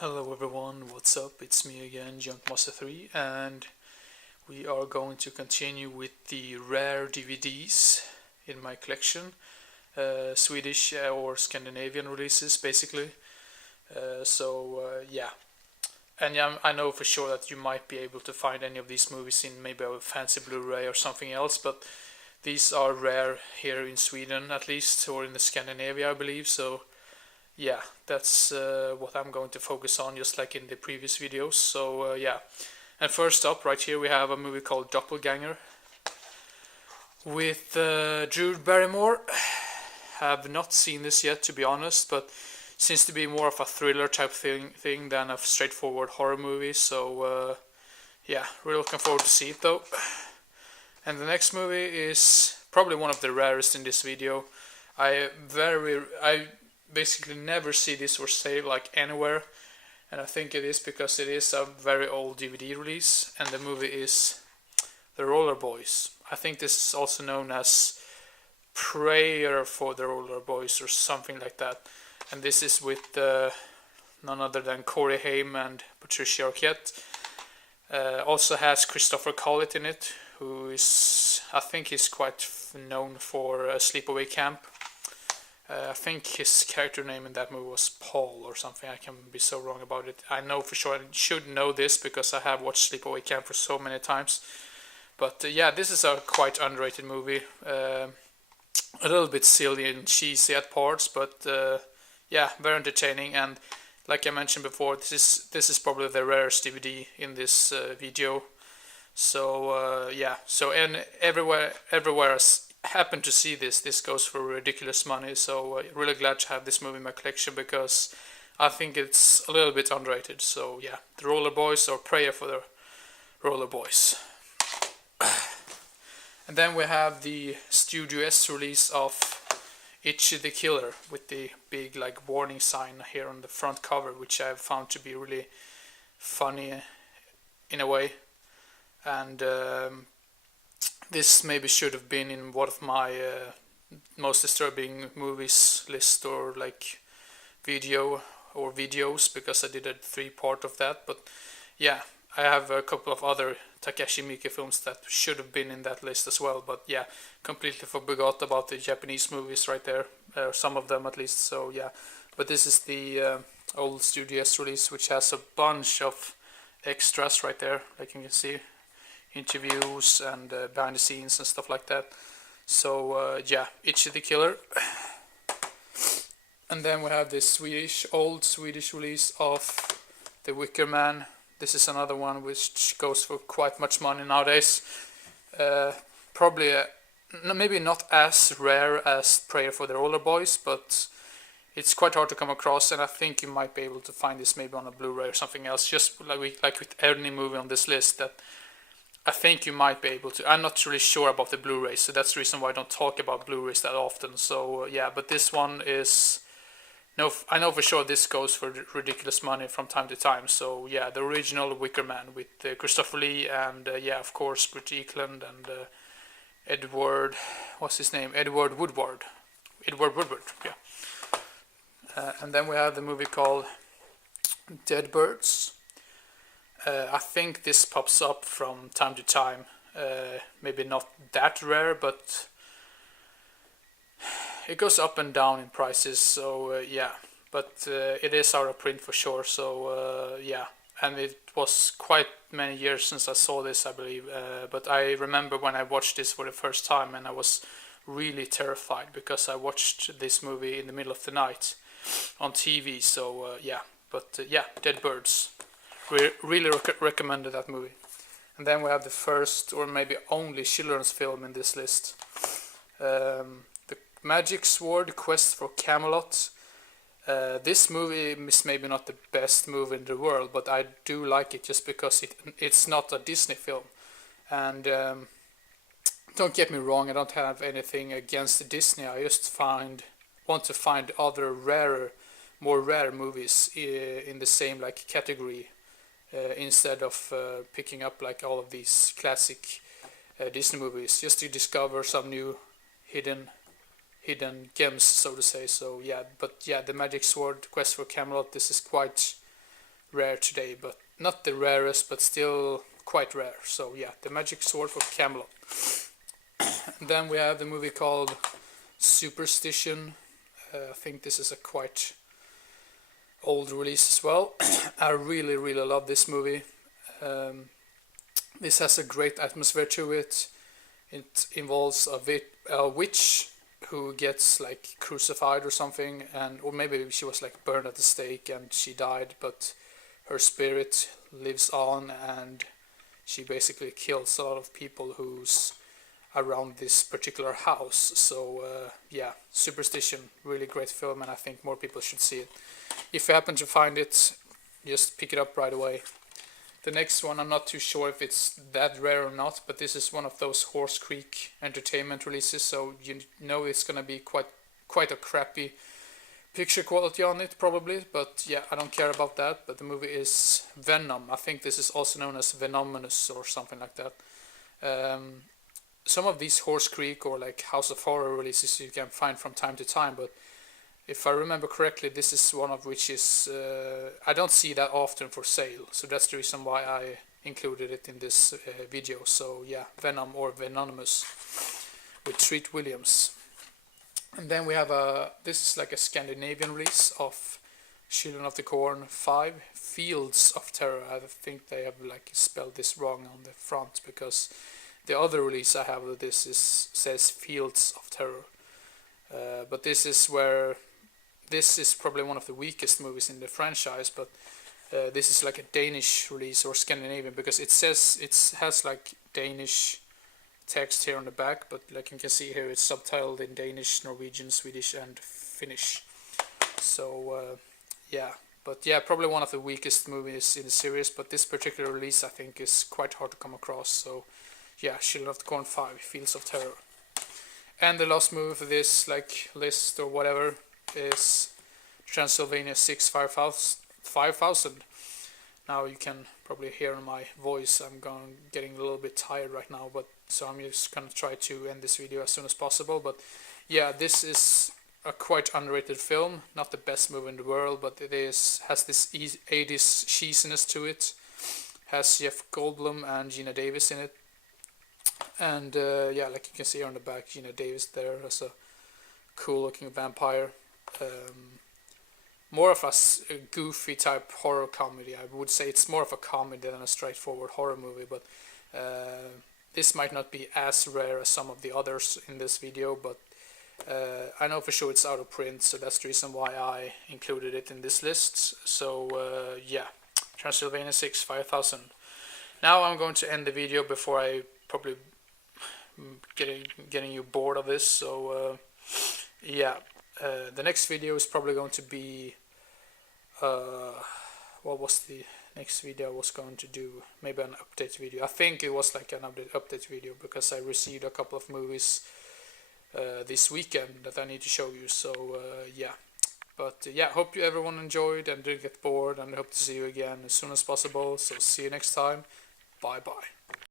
Hello everyone, what's up? It's me again, Junkmaster3, and we are going to continue with the rare DVDs in my collection. Swedish or Scandinavian releases, basically. Yeah. And yeah, I know for sure that you might be able to find any of these movies in maybe a fancy Blu-ray or something else, but these are rare here in Sweden at least, or in the Scandinavia, I believe, so yeah, that's what I'm going to focus on, just like in the previous videos. Yeah, and first up, right here, we have a movie called Doppelganger with Drew Barrymore. Have not seen this yet, to be honest, but seems to be more of a thriller type thing than a straightforward horror movie. Yeah, really looking forward to see it though. And the next movie is probably one of the rarest in this video. I basically never see this for sale like anywhere, and I think it is because it is a very old DVD release, and the movie is The Roller Boys. I think this is also known as Prayer for the Roller Boys or something like that, and this is with none other than Corey Haim and Patricia Arquette. Also has Christopher Collett in it, who is, I think he's quite known for Sleepaway Camp. I think his character name in that movie was Paul or something. I can be so wrong about it. I know for sure I should know this because I have watched Sleepaway Camp for so many times. But yeah, this is a quite underrated movie. A little bit silly and cheesy at parts, but yeah, very entertaining. And like I mentioned before, this is probably the rarest DVD in this video. Yeah, and everywhere I happen to see this goes for ridiculous money. So really glad to have this movie in my collection because I think it's a little bit underrated. So yeah, The Roller Boys, or Prayer for the Roller Boys. And then we have the Studio S release of Itchy the Killer with the big like warning sign here on the front cover, which I've found to be really funny in a way. And this maybe should have been in one of my most disturbing movies list, or like videos, because I did a 3-part of that. But yeah, I have a couple of other Takashi Miike films that should have been in that list as well. But yeah, completely forgot about the Japanese movies right there, some of them at least. So yeah, but this is the old Studio S release, which has a bunch of extras right there, like you can see, interviews and behind the scenes and stuff like that. So yeah, Itchy the Killer. And then we have this old Swedish release of The Wicker Man. This is another one which goes for quite much money nowadays. Probably maybe not as rare as Prayer for the Roller Boys, but it's quite hard to come across, and I think you might be able to find this maybe on a Blu-ray or something else. Just like with any movie on this list, that I think you might be able to. I'm not really sure about the Blu-ray, so that's the reason why I don't talk about Blu-rays that often. So yeah, but this one is, no, I know for sure this goes for ridiculous money from time to time. So yeah, the original Wicker Man with Christopher Lee and yeah, of course, Britt Ekland and Edward, what's his name? Edward Woodward, yeah. And then we have the movie called Dead Birds. I think this pops up from time to time. Maybe not that rare, but it goes up and down in prices. So yeah, but it is out of print for sure. So yeah, and it was quite many years since I saw this, I believe. But I remember when I watched this for the first time, and I was really terrified because I watched this movie in the middle of the night on TV. So yeah, but yeah, Dead Birds. Really recommended that movie. And then we have the first or maybe only children's film in this list. The Magic Sword Quest for Camelot. This movie is maybe not the best movie in the world, but I do like it just because it's not a Disney film. And don't get me wrong, I don't have anything against Disney. I just want to find other more rare movies in the same like category. Instead of picking up like all of these classic Disney movies, just to discover some new hidden gems, so to say. So yeah, but yeah, the Magic Sword Quest for Camelot, this is quite rare today, but not the rarest, but still quite rare. So yeah, The Magic Sword for Camelot. And then we have the movie called Superstition. I think this is a quite old release as well. I really love this movie. This has a great atmosphere to it. It involves a witch who gets like crucified or something, or maybe she was like burned at the stake and she died, but her spirit lives on and she basically kills a lot of people who's around this particular house. So yeah, Superstition, really great film, and I think more people should see it. If you happen to find it, just pick it up right away. The next one, I'm not too sure if it's that rare or not, but this is one of those Horse Creek Entertainment releases, so you know it's gonna be quite a crappy picture quality on it probably, but yeah, I don't care about that. But the movie is Venom. I think this is also known as Venomous or something like that. Some of these Horse Creek or like House of Horror releases you can find from time to time, but if I remember correctly, this is one of which is I don't see that often for sale, so that's the reason why I included it in this video. So yeah, Venom or Venomous with Treat Williams. And then we have this is like a Scandinavian release of Children of the Corn 5, Fields of Terror. I think they have like spelled this wrong on the front, because the other release I have of this says Fields of Terror. But this is probably one of the weakest movies in the franchise, but this is like a Danish release or Scandinavian, because it has like Danish text here on the back, but like you can see here, it's subtitled in Danish, Norwegian, Swedish and Finnish. So yeah, but yeah, probably one of the weakest movies in the series, but this particular release I think is quite hard to come across. So yeah, Children of the Corn 5, Fields of Terror. And the last movie for this like list or whatever is Transylvania 6 5000. Now you can probably hear in my voice I'm getting a little bit tired right now, but so I'm just gonna try to end this video as soon as possible. But yeah, this is a quite underrated film, not the best movie in the world, but it has this 80s cheesiness to it. Has Jeff Goldblum and Gina Davis in it, and yeah, like you can see on the back, Gina Davis there as a cool looking vampire. More of a goofy type horror comedy. I would say it's more of a comedy than a straightforward horror movie, but this might not be as rare as some of the others in this video, but I know for sure it's out of print, so that's the reason why I included it in this list. So yeah, Transylvania 6 5000. Now I'm going to end the video before I probably getting you bored of this. So yeah, the next video is probably going to be what was the next video I was going to do? Maybe an update video. I think it was like an update video, because I received a couple of movies this weekend that I need to show you. So yeah, but yeah, hope you everyone enjoyed and didn't get bored, and I hope to see you again as soon as possible. So see you next time. Bye bye.